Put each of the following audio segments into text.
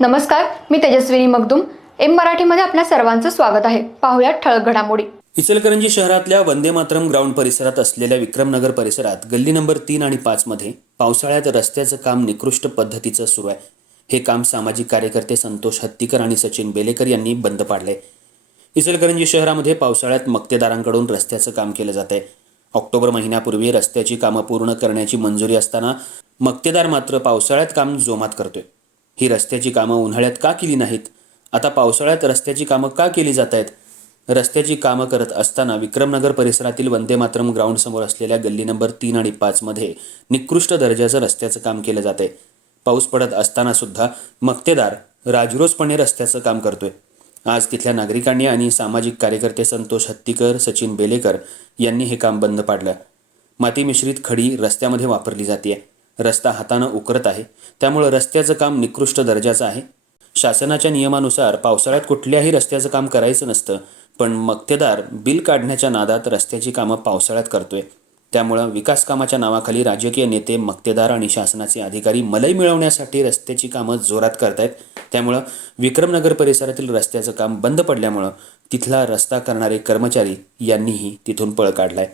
नमस्कार मी तेजस्विनी मगदुम. एम मराठीमध्ये आपल्या सर्वांचं स्वागत आहे. पाहुयात ठळक घडामोडी. इचलकरंजी शहरातल्या वंदे मातरम ग्राउंड परिसरात असलेल्या विक्रमनगर परिसरात गल्ली नंबर तीन आणि पाच मध्ये पावसाळ्यात रस्त्याचं काम निकृष्ट पद्धतीचं सुरू आहे. हे काम सामाजिक कार्यकर्ते संतोष हत्तीकर आणि सचिन बेलेकर यांनी बंद पाडले इचलकरंजी शहरामध्ये पावसाळ्यात मक्तेदारांकडून रस्त्याचं काम केलं जात आहे. ऑक्टोबर महिन्यापूर्वी रस्त्याची कामं पूर्ण करण्याची मंजुरी असताना मक्तेदार मात्र पावसाळ्यात काम जोमात करतोय. ही रस्त्याची कामं उन्हाळ्यात का केली नाहीत? आता पावसाळ्यात रस्त्याची कामं का केली जात आहेत रस्त्याची कामं करत असताना विक्रमनगर परिसरातील वंदे मातरम ग्राउंड समोर असलेल्या गल्ली नंबर तीन आणि पाच मध्ये निकृष्ट दर्जाचं रस्त्याचं काम केलं जात आहे पाऊस पडत असताना सुद्धा मक्तेदार राजरोसपणे रस्त्याचं काम करतोय. आज तिथल्या नागरिकांनी आणि सामाजिक कार्यकर्ते संतोष हत्तीकर सचिन बेलेकर यांनी हे काम बंद पाडलं. माती मिश्रित खडी रस्त्यामध्ये वापरली जाते रस्ता हातानं उकरत आहे. त्यामुळं रस्त्याचं काम निकृष्ट दर्जाचं आहे. शासनाच्या नियमानुसार पावसाळ्यात कुठल्याही रस्त्याचं काम करायचं नसतं पण मक्तेदार बिल काढण्याच्या नादात रस्त्याची कामं पावसाळ्यात करतोय. त्यामुळं विकास कामाच्या नावाखाली राजकीय नेते मक्तेदार आणि शासनाचे अधिकारी मलई मिळवण्यासाठी रस्त्याची कामं जोरात करतायत. त्यामुळं विक्रमनगर परिसरातील रस्त्याचं काम बंद पडल्यामुळं तिथला रस्ता करणारे कर्मचारी यांनीही तिथून पळ काढलाय.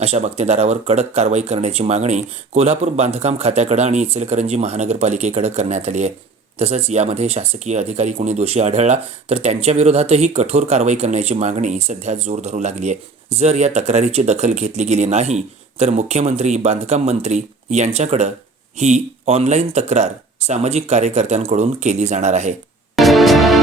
अशा बक्तेदारावर कडक कारवाई करण्याची मागणी कोल्हापूर बांधकाम खात्याकडे आणि इचलकरंजी महानगरपालिकेकडे करण्यात आली आहे. तसंच यामध्ये शासकीय अधिकारी कोणी दोषी आढळला तर त्यांच्या विरोधातही कठोर कारवाई करण्याची मागणी सध्या जोर धरू लागली आहे. जर या तक्रारीची दखल घेतली गेली नाही तर मुख्यमंत्री बांधकाम मंत्री यांच्याकडं ही ऑनलाईन तक्रार सामाजिक कार्यकर्त्यांकडून केली जाणार आहे.